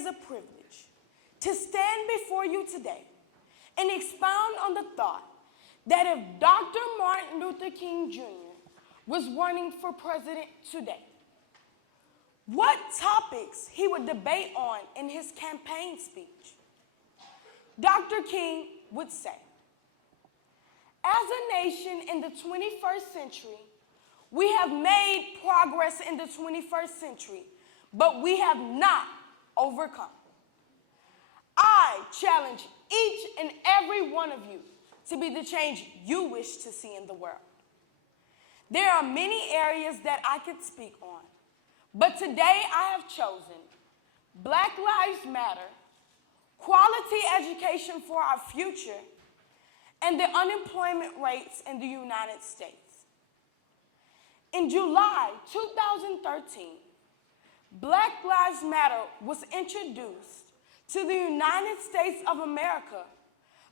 is a privilege to stand before you today and expound on the thought that if Dr. Martin Luther King Jr. was running for president today, what topics he would debate on in his campaign speech. Dr. King would say, as a nation in the 21st century, we have made progress in the 21st century, but we have not overcome. I challenge each and every one of you to be the change you wish to see in the world. There are many areas that I could speak on, but today I have chosen Black Lives Matter, quality education for our future, and the unemployment rates in the United States. In July 2013, Black Lives Matter was introduced to the United States of America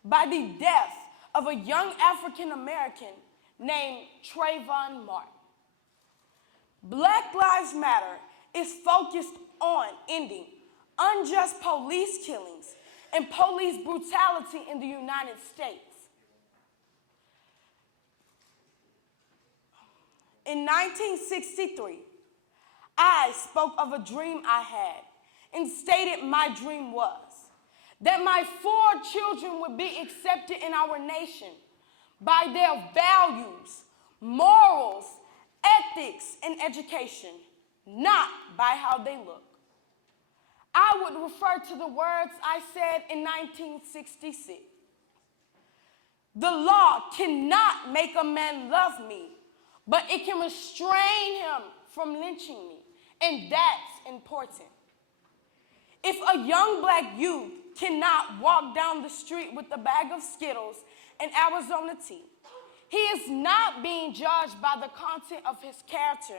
by the death of a young African American named Trayvon Martin. Black Lives Matter is focused on ending unjust police killings and police brutality in the United States. In 1963, I spoke of a dream I had and stated my dream was that my 4 children would be accepted in our nation by their values, morals, ethics, and education, not by how they look. I would refer to the words I said in 1966. The law cannot make a man love me, but it can restrain him from lynching me, and that's important. If a young Black youth cannot walk down the street with a bag of Skittles and Arizona tea, he is not being judged by the content of his character,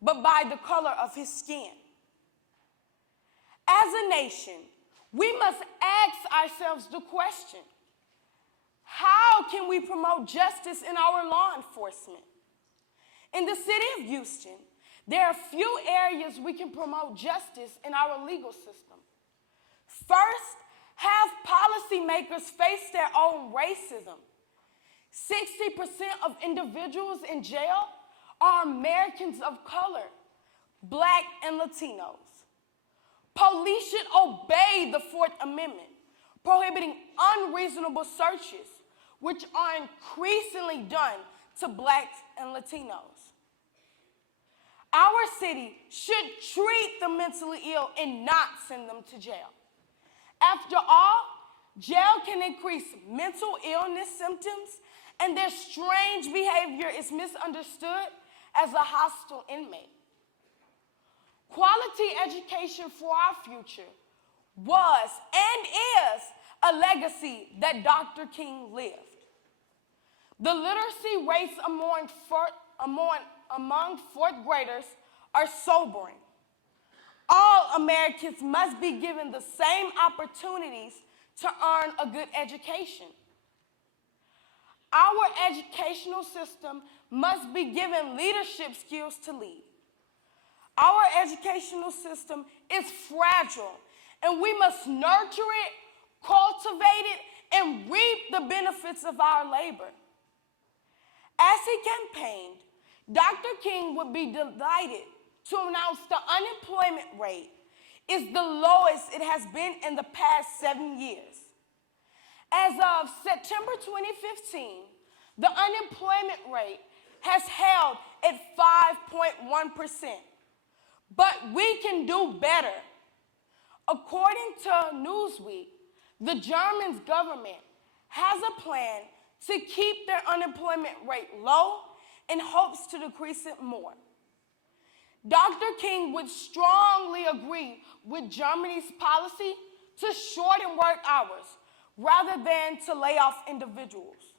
but by the color of his skin. As a nation, we must ask ourselves the question, how can we promote justice in our law enforcement? In the city of Houston, there are few areas we can promote justice in our legal system. First, have policymakers face their own racism. 60% of individuals in jail are Americans of color, Black and Latinos. Police should obey the 4th Amendment, prohibiting unreasonable searches, which are increasingly done to Blacks and Latinos. Our city should treat the mentally ill and not send them to jail. After all, jail can increase mental illness symptoms, and their strange behavior is misunderstood as a hostile inmate. Quality education for our future was and is a legacy that Dr. King lived. The literacy rates among 4th graders are sobering. All Americans must be given the same opportunities to earn a good education. Our educational system must be given leadership skills to lead. Our educational system is fragile, and we must nurture it, cultivate it, and reap the benefits of our labor. As he campaigned, Dr. King would be delighted to announce the unemployment rate is the lowest it has been in the past 7 years. As of September 2015, the unemployment rate has held at 5.1%. But we can do better. According to Newsweek, the German government has a plan to keep their unemployment rate low and hopes to decrease it more. Dr. King would strongly agree with Germany's policy to shorten work hours rather than to lay off individuals.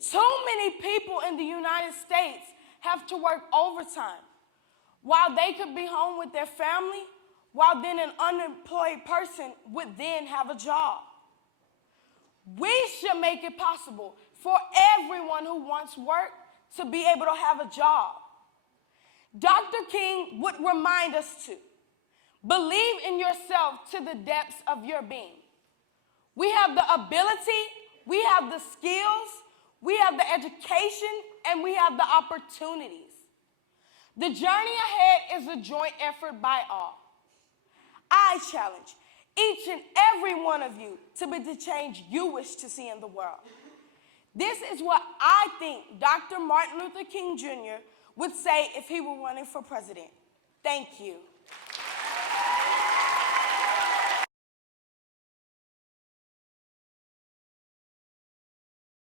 Too many people in the United States have to work overtime while they could be home with their family, while then an unemployed person would then have a job. We should make it possible for everyone who wants work to be able to have a job. Dr. King would remind us to Believe in yourself to the depths of your being. We have the ability, we have the skills, we have the education, and we have the opportunities. The journey ahead is a joint effort by all. I challenge each and every one of you to be the change you wish to see in the world. This is what I think Dr. Martin Luther King Jr. would say if he were running for president. Thank you.